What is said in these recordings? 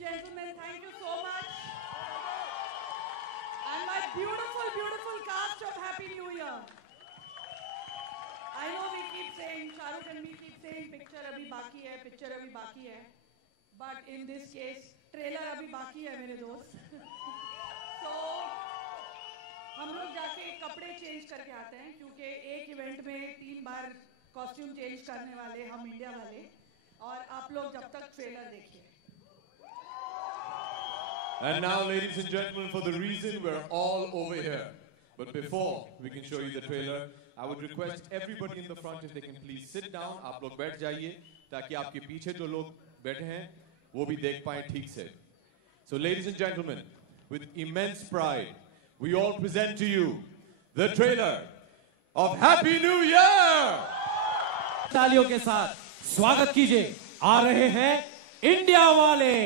gentlemen, thank you so much. And my beautiful, beautiful cast of Happy New Year. I know we keep saying, Shah Rukh and me keep saying, picture abhi baki hai, picture abhi baki hai. But in this case, trailer abhi baki hai, mere dost. So, हम लोग जाके कपड़े change करके आते हैं क्योंकि एक event में 3 बार कॉस्ट्यूम चेंज करने वाले हम इंडिया वाले और आप लोग जब तक ट्रेलर देखिए. And now, ladies and gentlemen, for the reason we're all over here. But before we can show you the trailer, I would request everybody in the front if they can please sit down. आप लोग बैठ जाइए ताकि आपके पीछे जो लोग बैठे हैं वो भी देख पाएं ठीक से. So, ladies and gentlemen, with immense pride, we all present to you the trailer of Happy New Year. तालियों के साथ स्वागत कीजिए. आ रहे हैं इंडिया वाले.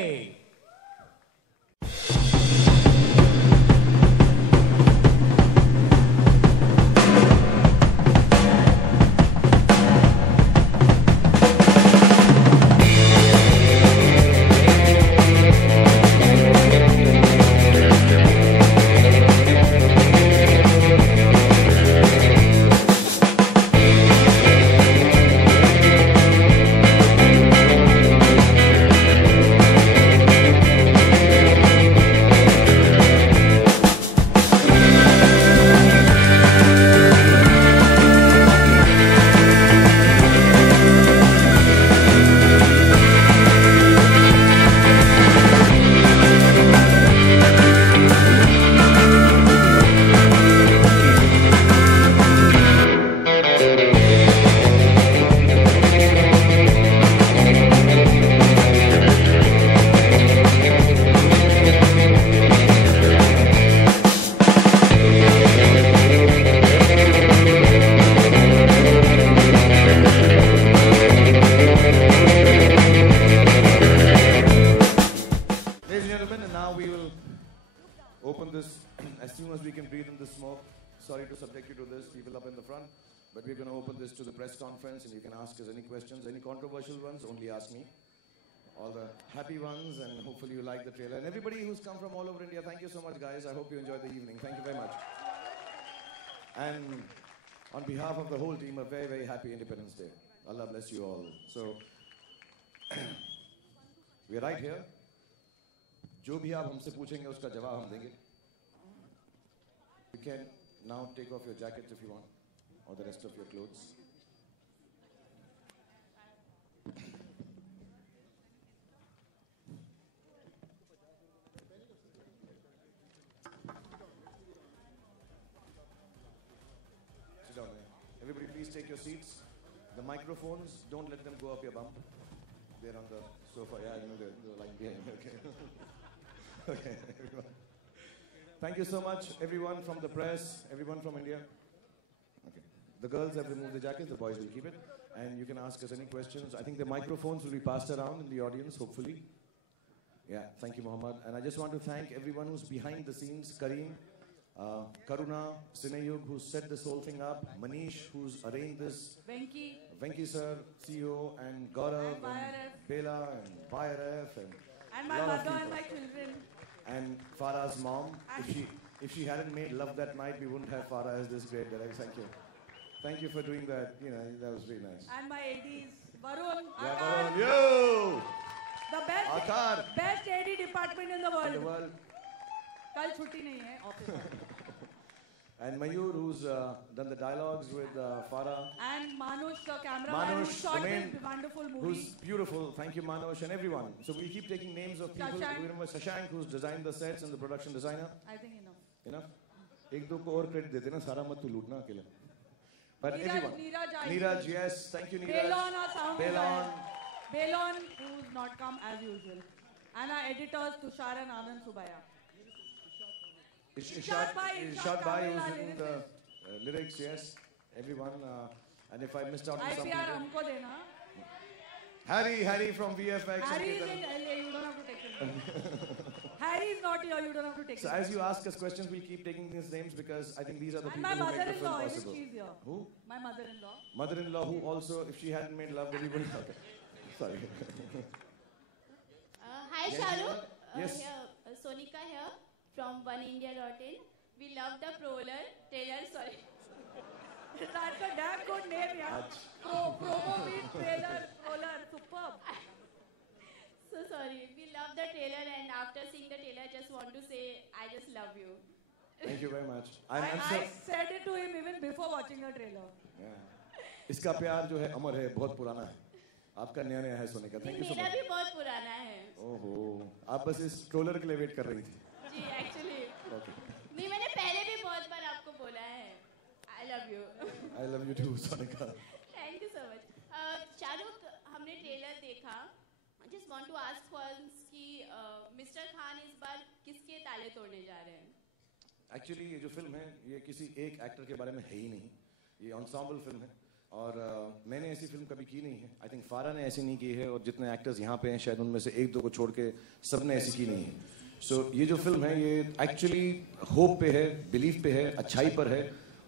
Open this as soon as we can breathe in the smoke. Sorry to subject you to this, people up in the front, but we're going to open this to the press conference and you can ask us any questions, any controversial ones, only ask me. All the happy ones, and hopefully you like the trailer. And everybody who's come from all over India, thank you so much, guys. I hope you enjoyed the evening. Thank you very much. And on behalf of the whole team, a very, very happy Independence Day. Allah bless you all. So, we're right here. जो भी आप हमसे पूछेंगे उसका जवाब हम देंगे. You can now take off your jackets if you want, or the rest of your clothes. Sit down there. Everybody please take your seats. The microphones, don't let them go up your bum. They're on the sofa. Yeah, you know, they're lying behind. Okay. Okay, everyone. Thank you so much, everyone from the press, everyone from India. Okay. The girls have removed the jackets, the boys will keep it. And you can ask us any questions. I think the microphones will be passed around in the audience, hopefully. Yeah, thank you, Mohammed. And I just want to thank everyone who's behind the scenes. Kareem, Karuna, Sinayug, who set this whole thing up. Manish, who's arranged this. Venki sir, CEO, and Gaurav, and Bela, and BIRF, and my mother and my children. And Farah's mom. If she hadn't made love that night, we wouldn't have Farah as this great director. Thank you. Thank you for doing that. You know, that was really nice. And my ADs, Varun, yeah, Akar. Varun, yo! The best AD department in the world. In the world. Kal chutti nahi hai, office. And Mayur, who's done the dialogues with Farah. And Manush, the cameraman, who shot this wonderful movie. Who's beautiful. Thank you, Manush, and everyone. So we'll keep taking names of people. Shashank. We remember Shashank, who's designed the sets and the production designer. I think enough. Enough? एक दो को और credit देते ना, सारा मत तू लूटना अकेले. But Neeraj, everyone. Neeraj, yes. Thank you, Neeraj. Belon, our sound Belon. Belon, who's not come as usual. And our editors, Tushar and Anand Subaya. Ishad Bhai, who's written the lyrics, yes. Everyone. And if I missed out on something. IPR humko dena. Harry from VFX. Harry is in LA, you don't have to take him. Harry is not here, you don't have to take him. So as you ask us questions, we'll keep taking these names because I think these are the and people who make the film possible. possible. She's here. Who? My mother-in-law. Mother-in-law who also, if she hadn't made love, everybody... Okay. Sorry. Hi, Shahrukh. Yes. Sonika here from OneIndia.in. We love the trailer. Sorry. That's a damn good name, yeah. Promo beat trailer, roller, superb. So sorry. We love the trailer, and after seeing the trailer, I just want to say I just love you. Thank you very much. I said it to him even before watching the trailer. Yeah. इसका प्यार जो है अमर है, बहुत पुराना है. आपका नया नया है सोनिका. Thank you so मेरा much. भी बहुत पुराना है. ओहो, आप बस इस ट्रोलर के लिए वेट कर रही थी. जी, actually. Okay. नहीं, मैंने पहले भी बहुत बार आपको बोला है. I love you. I love you too, Sonika. Thank you so much. Shahrukh, हमने ट्रेलर देखा. I just want to ask once कि मिस्टर खान इस बार किसके ताले तोड़ने जा रहे हैं? एक्चुअली ये जो फिल्म है ये किसी एक एक्टर के बारे में है ही नहीं. ये एंसेम्बल फिल्म है और मैंने ऐसी फिल्म कभी की नहीं है. आई थिंक फारा ने ऐसी नहीं की है और जितने एक्टर्स यहाँ पे हैं शायद उनमें से एक दो को छोड़ के सबने ऐसी की नहीं है. सो ये जो फिल्म है ये एक्चुअली होप पे है, बिलीफ पे है, अच्छाई पर है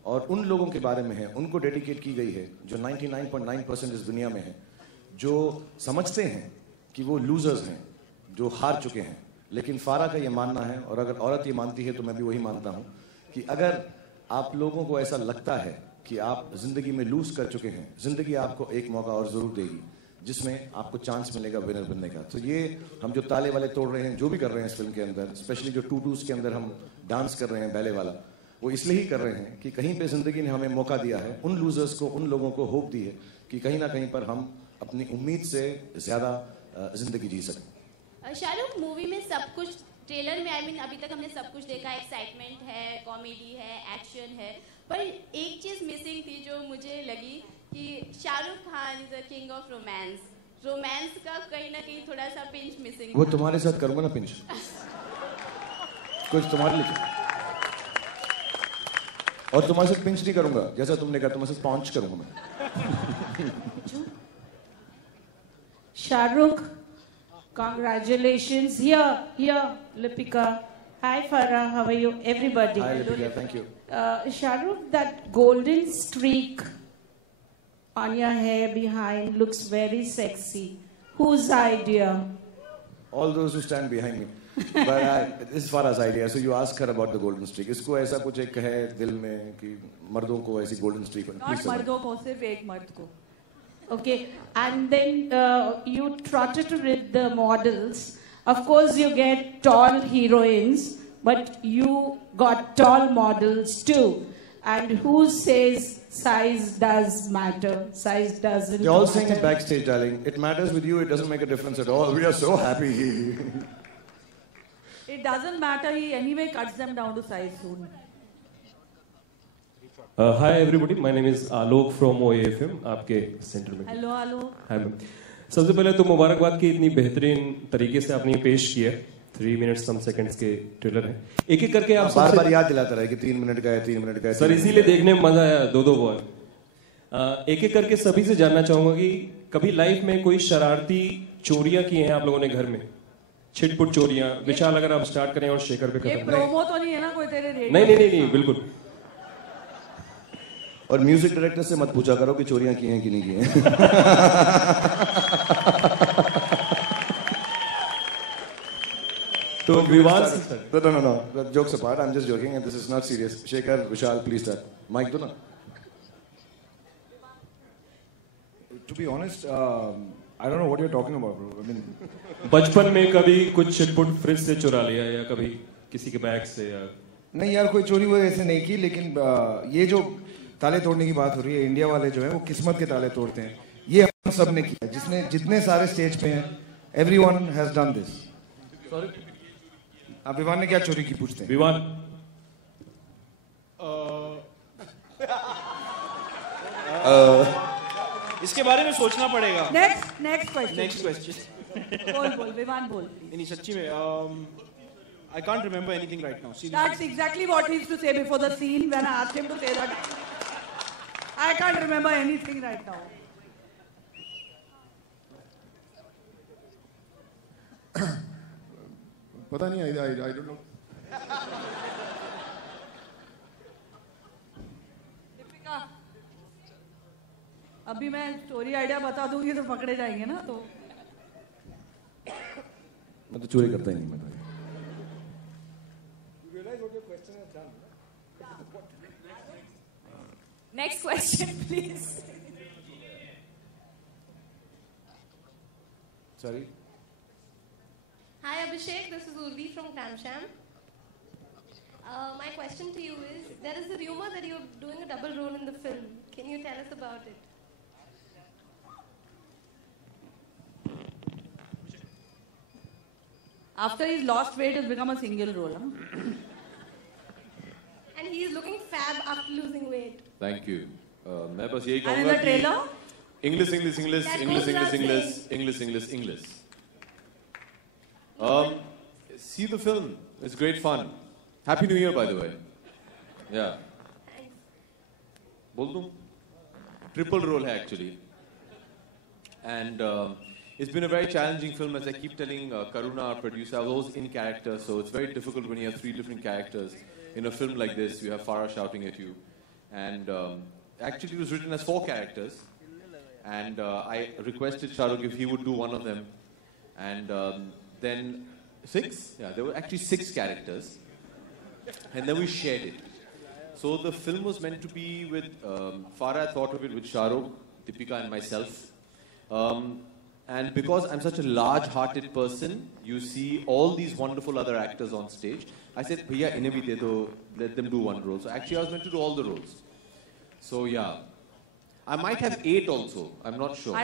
और उन लोगों के बारे में है, उनको डेडिकेट की गई है जो 99.9% इस दुनिया में है, जो समझते हैं कि वो लूजर्स हैं, जो हार चुके हैं. लेकिन फारा का ये मानना है और अगर औरत ये मानती है तो मैं भी वही मानता हूँ कि अगर आप लोगों को ऐसा लगता है कि आप जिंदगी में लूज कर चुके हैं, जिंदगी आपको एक मौका और जरूर देगी जिसमें आपको चांस मिलेगा विनर बनने का. तो ये हम जो ताले वाले तोड़ रहे हैं, जो भी कर रहे हैं इस फिल्म के अंदर, स्पेशली जो टूटूस के अंदर हम डांस कर रहे हैं बैले वाला, वो इसलिए ही कर रहे हैं कि कहीं पे जिंदगी ने हमें मौका दिया है, उन लूजर्स को, उन लोगों को होप दी है कि कहीं ना कहीं पर हम अपनी उम्मीद से ज्यादा जिंदगी जी सकें. शाहरुख, मूवी में सब कुछ ट्रेलर में अभी तक हमने सब कुछ देखा. एक्साइटमेंट है, कॉमेडी है, एक्शन है, पर एक चीज मिसिंग थी जो मुझे लगी कि Shahrukh Khan is a king of romance का कहीं ना कहीं थोड़ा सा पिंच मिसिंग. वो तुम्हारे साथ करूंगा ना पिंच, कुछ तुम्हारे लिए और तुम्हारे साथ पिंच नहीं करूंगा जैसा तुमने कहा, तुम्हारे साथ पॉन्च करूंगा मैं. Shahrukh, congratulations. Here, Lipika. Hi, Farah. How are you? Everybody. Hi, Lipika. Thank you. Shahrukh, that golden streak on your hair behind looks very sexy. Whose idea? All those who stand behind me. But this is Farah's idea. So you ask her about the golden streak. इसको ऐसा कुछ एक है दिल में कि मर्दों को ऐसी golden streak होनी. Not मर्दों को, सिर्फ एक मर्द को. Okay, and then you trotted with the models. Of course, you get tall heroines, but you got tall models too. And who says size does matter? Size doesn't. They're all saying it backstage, darling. It matters with you. It doesn't make a difference at all. We are so happy. It doesn't matter. He anyway cuts them down to size soon. Hi everybody, my name is Alok from OAFM, आपके centre में. Hello, Alok. Hi ma'am. सबसे पहले तो मुबारकबाद की इतनी बेहतरीन तरीके से आपने पेश किया. 3 मिनट सम सेकंड्स के ट्रेलर है. एक एक करके आप बार बार याद दिलाता रहे कि 3 मिनट का है, 3 मिनट का है. सर इसीलिए देखने में मजा आया. दो बार एक एक करके सभी से जानना चाहूंगा कि कभी लाइफ में कोई शरारती चोरियां की हैं आप लोगों ने घर में? छिटपुट चोरियां. विशाल अगर आप स्टार्ट करें और शेखर पे ये खत्म. प्रोमो तो नहीं है ना कोई तेरे रेडियो? नहीं बिल्कुल. और म्यूजिक डायरेक्टर से मत पूछा करो कि चोरियां की हैं कि नहीं की हैं. तो विवाद. No. Jokes apart, I'm just joking and this is not serious. Shekhar, Vishal, please start. Mic do na. To be honest, I don't know what you're talking about, bro. I mean, बचपन में कभी कुछ छिटपुट fridge से चुरा लिया या कभी किसी के बैग से या? नहीं यार, कोई चोरी वो ऐसे नहीं की, लेकिन ये जो ताले तोड़ने की बात हो रही है, इंडिया वाले जो है वो किस्मत के ताले तोड़ते हैं. ये हम सब ने किया. जिसने जितने सारे स्टेज पे हैं, everyone has done this. Sorry. आप विवान ने क्या चोरी की पूछते हैं? विवान. इसके बारे में सोचना पड़ेगा. Next question. बोल विवान बोल. नहीं सच्ची में I can't remember anything right now. Seriously. That's exactly what he used to say before the scene when I asked him to say that. I can't remember anything right now. पता नहीं, I don't know. Deepika, अभी मैं story idea बता दूंगी तो पकड़े जाएंगे ना. तो मैं तो चोरी करता ही नहीं. मैं Next question, please. Sorry. Hi Abhishek, this is Urvi from Clamsham. My question to you is, there is a rumor that you're doing a double role in the film. Can you tell us about it? After he's lost weight, it's become a single role. Huh? And he's looking fab after losing weight. Thank you. मैं बस यही And in कहूँगा the trailer? कि English, English, English, That English, goes without English, English, saying. English, English, English. See the film. It's great fun. Happy New Year, by the way. Yeah. बोल दूँ? Triple role है actually. And it's been a very challenging film, as I keep telling Karuna, our producer. I was always in character, so it's very difficult when you have 3 different characters. In a film like this, you have Farah shouting at you. And actually, it was written as 4 characters. And I requested Shah Rukh if he would do one of them. And then 6? Yeah, there were actually 6 characters. And then we shared it. So the film was meant to be with Farah thought of it with Shah Rukh, Deepika and myself. And because I'm such a large-hearted person, you see all these wonderful other actors on stage. I said, "Bhaiya, inhe bhi de do, let them do one role." So actually, I was meant to do all the roles. So yeah, I might have 8 also. I'm not sure.